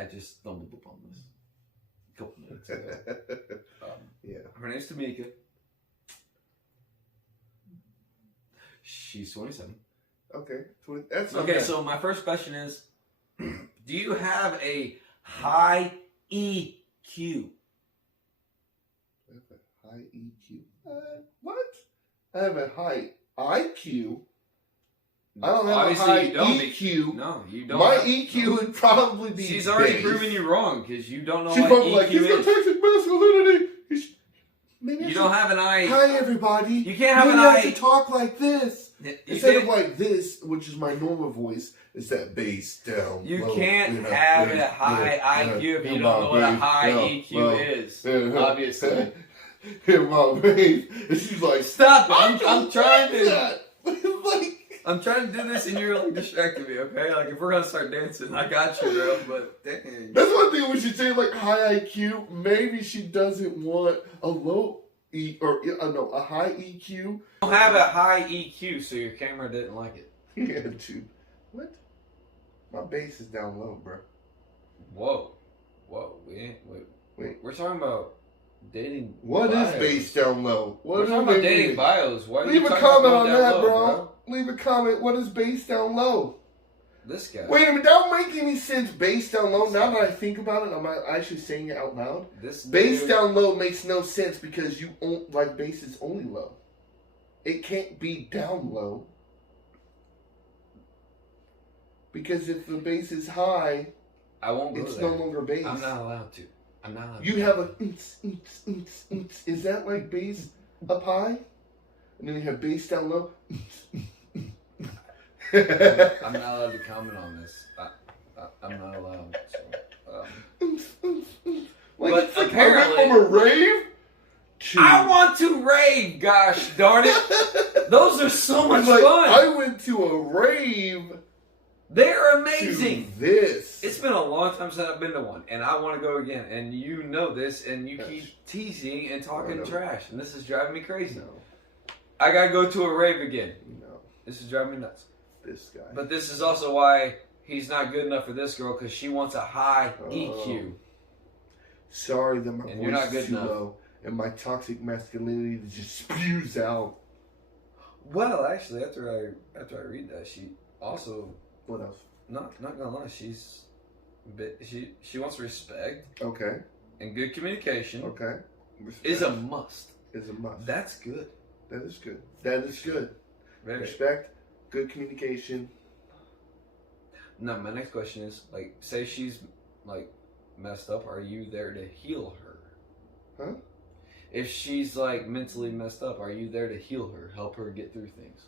I just stumbled upon this a couple minutes ago. Yeah. Her name's Tamika. She's 27. Okay. That's okay. So my first question is, do you have a high EQ? High EQ. What? I have a high IQ. I don't have Obviously, a high you don't EQ. No, you don't. My EQ would probably be. She's already base. proven you wrong because you don't know She's what probably EQ like, he's got is. toxic masculinity. Maybe You don't have an I. Hi, everybody. You can't have Maybe an I I. have to talk like this. Instead can't- of like this, which is my normal voice, is that bass down. You low, can't have a high IQ if you don't know what a high EQ is. Obviously. Here, my babe. And she's like, Stop it. I'm trying to. that. Like, I'm trying to do this and you're like distracting me, okay? Like if we're gonna start dancing, I got you, bro. But dang. that's one thing when she say like high IQ. Maybe she doesn't want a low a high EQ. You don't have a high EQ, so your camera didn't like it. Yeah, dude. What? My bass is down low, bro. Whoa. Wait. We're talking about dating. What bios. is bass down low? We're talking about dating bios. Why are Leave you a talking comment about on down that, low, bro. Leave a comment. What is bass down low? This guy. Wait a minute. That don't make any sense. Bass down low. Now that I think about it, I'm actually saying it out loud. This Bass dude- down low makes no sense because you like bass is only low. It can't be down low. Because if the bass is high, I won't go it's there. no longer bass. I'm not allowed to. I'm not allowed You to. have a is that like bass up high? And then you have bass down low. I'm not allowed to comment on this. I'm not allowed. So, like, But it's like apparently- I went from a rave to I want to rave, gosh darn it. Those are so much It's like, fun. I went to a rave They're to amazing. this. It's been a long time since I've been to one, and I want to go again. And you know this, and you Yes. keep teasing and I talking know. trash, and this is driving me crazy. No, I gotta go to a rave again. no, This is driving me nuts. this guy. But this is also why he's not good enough for this girl, because she wants a high EQ. Sorry that my And voice you're not is good too enough. low, and my toxic masculinity just spews out. Well, actually, after I read that, she also What else? not gonna lie, she wants respect Okay, and good communication okay. is a must. Is a must. That's good. That is good. That is good. Very. Respect, good communication. Now, my next question is, like, say she's like messed up, are you there to heal her? Huh? If she's like mentally messed up, are you there to heal her, help her get through things?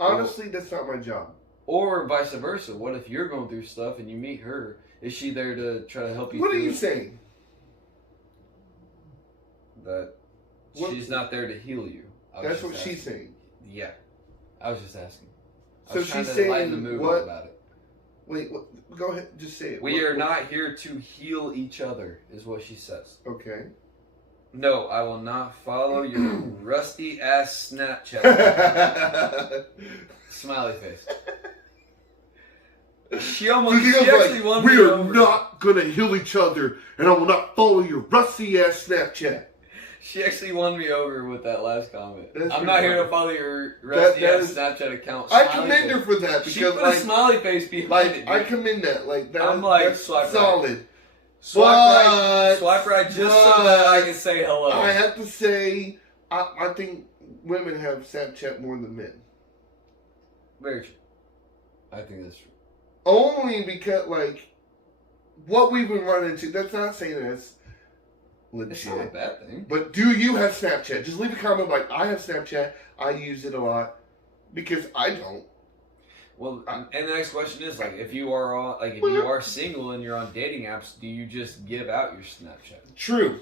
Honestly, that's not my job. Or vice versa. What if you're going through stuff and you meet her? Is she there to try to help you? What are through you it? saying? That What- she's not there to heal you. I was That's just what she's asking. saying. Yeah, I was just asking. I So was trying she's to lighten saying the mood what- about it. Wait, what, go ahead. Just say it. We What- are what- not here to heal each other, is what she says. Okay. No, I will not follow your rusty ass Snapchat. Smiley face. She almost. She She goes actually like, won we me are over. not gonna heal each other, and I will not follow your rusty ass Snapchat. She actually won me over with that last comment. That's I'm not pretty here to funny. follow your rusty that ass is- Snapchat account. I Smiley commend her face. for that She because put like, a smiley face behind like it. I dude. commend that. Like that. I'm like, that's swipe right. solid. Swipe right, just so that I can say hello. I have to say, I think women have Snapchat more than men. Very true. I think that's true. Only because, like, what we've been running into, that's not saying that's It's not a legit. bad thing. But do you have Snapchat? Just leave a comment like, I have Snapchat, I use it a lot. Because I don't. Well, and the next question is like, if you are on, like, if you are single and you're on dating apps, do you just give out your Snapchat? True.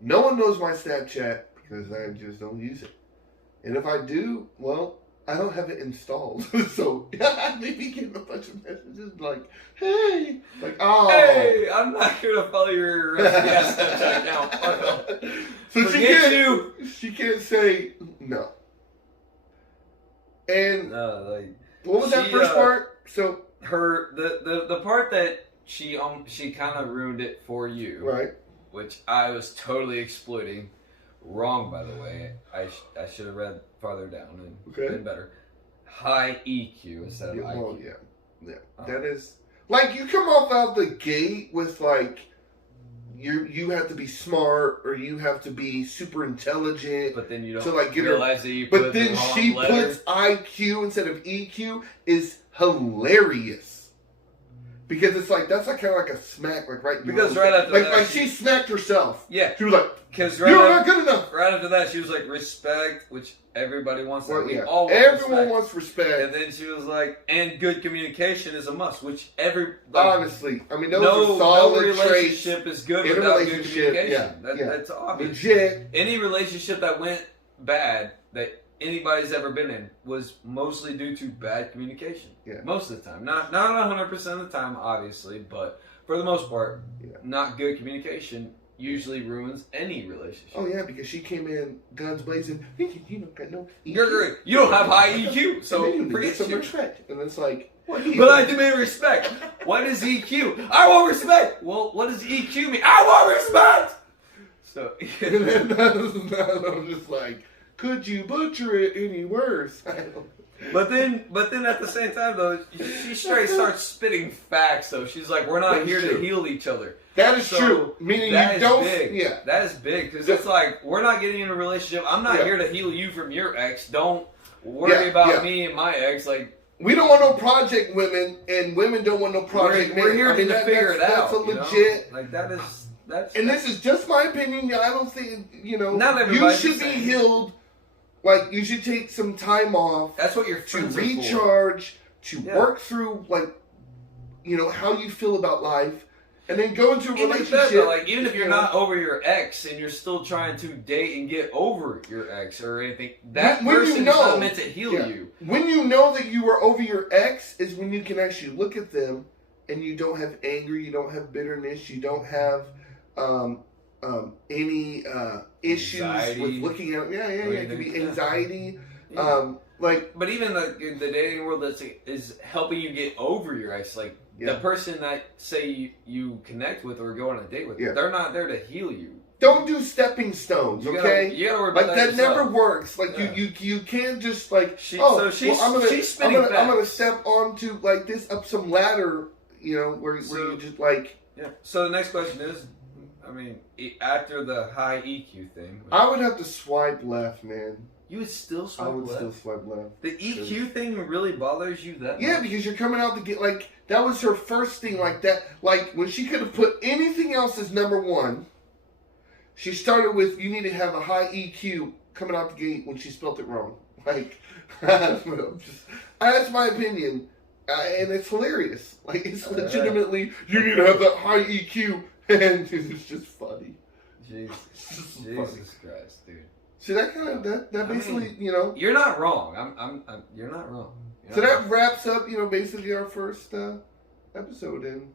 No one knows my Snapchat because I just don't use it. And if I do, well, I don't have it installed. So I may be getting a bunch of messages like, hey, like, oh. Hey, I'm not here to follow your rusty ass Snapchat account. Fuck off. So Forget she can't say no. And Like, what was that she, first part? So the part that she kind of ruined it for you, Right. which I was totally exploiting. Wrong, by the way. I should have read farther down and been better. High EQ instead of IQ. Well, yeah. That is like you come off out the gate with like you have to be smart or you have to be super intelligent. But then you don't to like get realize her, that you but put then the wrong she letter. puts IQ instead of EQ is hilarious. Because it's like that's like kind of like a smack, like right. Because right after like, that, like she smacked herself. Yeah, she was like, because "You're not good enough." Right after that, she was like, "Respect," which everybody wants. Well, we yeah. all want Everyone respect. wants respect. And then she was like, "And good communication is a must," which honestly, I mean, those no are solid relationship traits is good in a without good relationship. communication. Yeah, That's obvious. Legit. Any relationship that went bad that anybody's ever been in was mostly due to bad communication. Yeah. Most of the time. Not 100% of the time, obviously, but for the most part, not good communication usually ruins any relationship. Oh yeah, because she came in guns blazing. You don't got no EQ. You don't have high EQ, so you forget get some you. respect. And it's like, what? But I demand respect. What is EQ? I want respect. Well, what does EQ mean? I want respect. So and then I'm just like, could you butcher it any worse? But then at the same time though, she straight starts spitting facts though. She's like, we're not here to heal each other. That is true. Meaning you don't. Big. Yeah. That is big because it's like we're not getting in a relationship. I'm not here to heal you from your ex. Don't worry about me and my ex. Like we don't want no project women, and women don't want no project men. We're here to figure it out. That's a legit. Like that is that's. And this is just my opinion. I don't think Not you should be healed. Like you should take some time off. That's what your to friends recharge, to work through how you feel about life. And then go into a relationship. Even if you're not over your ex and you're still trying to date and get over your ex or anything, that person is not meant to heal you. When you know that you are over your ex is when you can actually look at them and you don't have anger, you don't have bitterness, you don't have any issues with looking at them. Yeah. It could be anxiety. But even the dating world is helping you get over your ex. Like the person that say you connect with or go on a date with, they're not there to heal you. Don't do stepping stones, okay? You gotta worry about that never works. Like you can't just like she's I'm gonna step onto like this up some ladder, where you just like. Yeah. So the next question is, I mean, after the high EQ thing, I would have to swipe left, man. You would still swipe left? I would still swipe left. The EQ thing really bothers you that much? Yeah, because you're coming out to get, like, that was her first thing like that. Like, when she could have put anything else as number one, she started with, you need to have a high EQ coming out the gate when she spelt it wrong. Like, that's my opinion. And it's hilarious. Like, it's legitimately, you need to have that high EQ. And it's just funny. Jesus Christ, dude. So that kind of that basically you're not wrong. You're not wrong. So that wraps up basically our first episode, and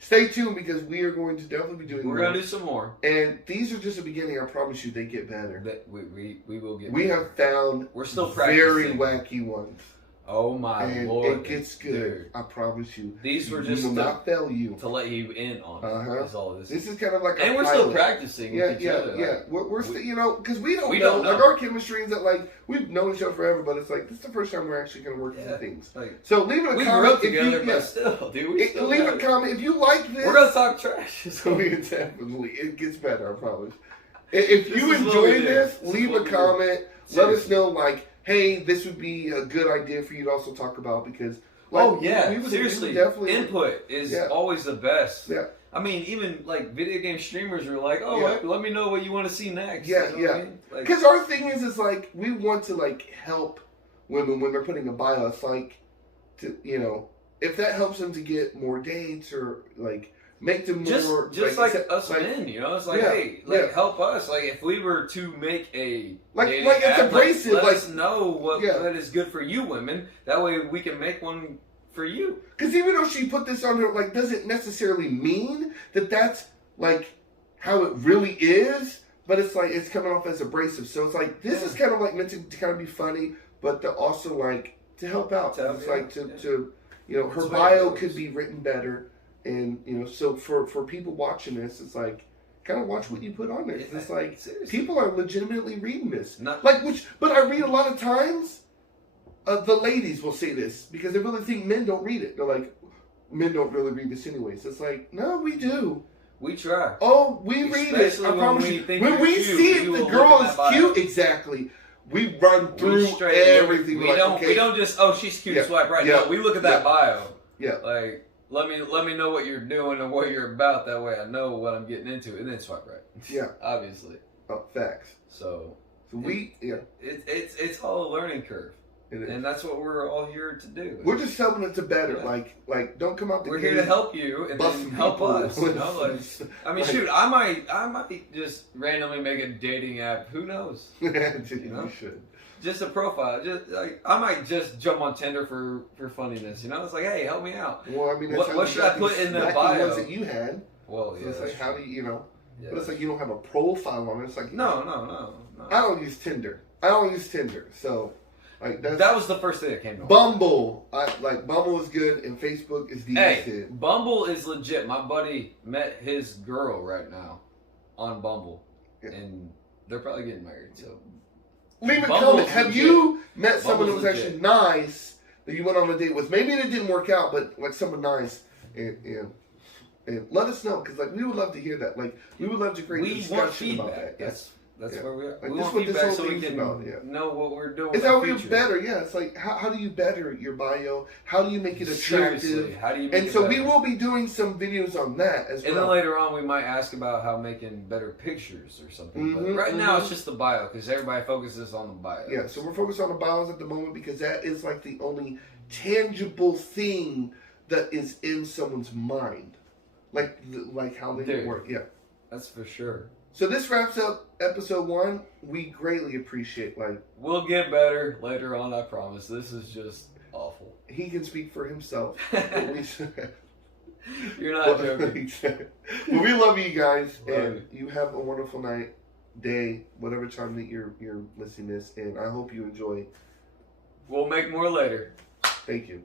stay tuned because we are going to definitely be doing. We're gonna do some more, and these are just the beginning. I promise you, they get better. That we will get. We have found we're still very wacky ones. Oh my and Lord! It gets good. Dude. I promise you. These were just will not fail you to let you in on. Is all this. This is kind of like and we're pilot. still practicing. with each other. Yeah. We're still because we don't know. Like our chemistry is that like we've known each other forever, but it's like this is the first time we're actually going to work through things. Like, so leave it a comment. We grew up together, but still, dude. Leave a comment if you like this. We're gonna talk trash. Definitely, it gets better. I promise. If you enjoy this, leave a comment. Let us know like. Hey, this would be a good idea for you to also talk about because. Seriously, definitely input is always the best. Yeah. I mean, even like video game streamers are like, let me know what you want to see next. Yeah, you know what I mean? Because our thing is like we want to like help women when they're putting a bio. It's like to if that helps them to get more dates or like. Make them more just like us men, it's like hey, help us. Like if we were to make a like it's abrasive. Let us know what is good for you women. That way we can make one for you. Because even though she put this on her, like doesn't necessarily mean that that's like how it really is. But it's like it's coming off as abrasive. So it's like this is kind of like meant to kind of be funny, but to also like to help out. It's like to her bio could be written better. And, so for people watching this, it's like, kind of watch what you put on there. It's like, seriously. People are legitimately reading this. But I read a lot of times, the ladies will say this, because they really think men don't read it. They're like, men don't really read this anyways. It's like, no, we do. We try. Oh, we read it. I promise you. When we see if the girl is cute, exactly, we run through everything. We don't just, she's cute, swipe right. No, we look at that bio. Yeah. Like, let me know what you're doing and what you're about. That way I know what I'm getting into, and then swipe right. Yeah. Obviously. Oh, facts. So it's all a learning curve. And that's what we're all here to do. We're just helping it to better. Yeah. Like don't come out. We're here to help you and then help us. I mean, shoot, I might just randomly make a dating app. Who knows? You should. Just a profile. Just like I might just jump on Tinder for funniness. It's like, hey, help me out. Well, I mean, what should I put in the bio? The ones that you had. Well, so it's like, how do you But it's like you don't have a profile on it. It's like no. I don't use Tinder. So. That was the first thing that came to mind. Bumble. Bumble is good and Facebook is decent. Hey, Bumble is legit. My buddy met his girl right now on Bumble. Yeah. And they're probably getting married, so. Leave a comment. Have you met someone who was actually nice that you went on a date with? Maybe it didn't work out, but like someone nice. And let us know, because we would love to hear that. We would love to create a discussion about that. That's where we are. We want feedback so we can know what we're doing. It's how we better. Yeah, it's like how do you better your bio? How do you make it attractive? Seriously, how do you make it better? We will be doing some videos on that as well. And then later on, we might ask about how making better pictures or something. But right now, it's just the bio, because everybody focuses on the bio. Yeah, so we're focused on the bios at the moment, because that is the only tangible thing that is in someone's mind, like how they work. Yeah, that's for sure. So this wraps up episode 1. We greatly appreciate, We'll get better later on, I promise. This is just awful. He can speak for himself. You're not joking. Well, we love you guys, and you have a wonderful night, day, whatever time that you're listening to this, and I hope you enjoy. We'll make more later. Thank you.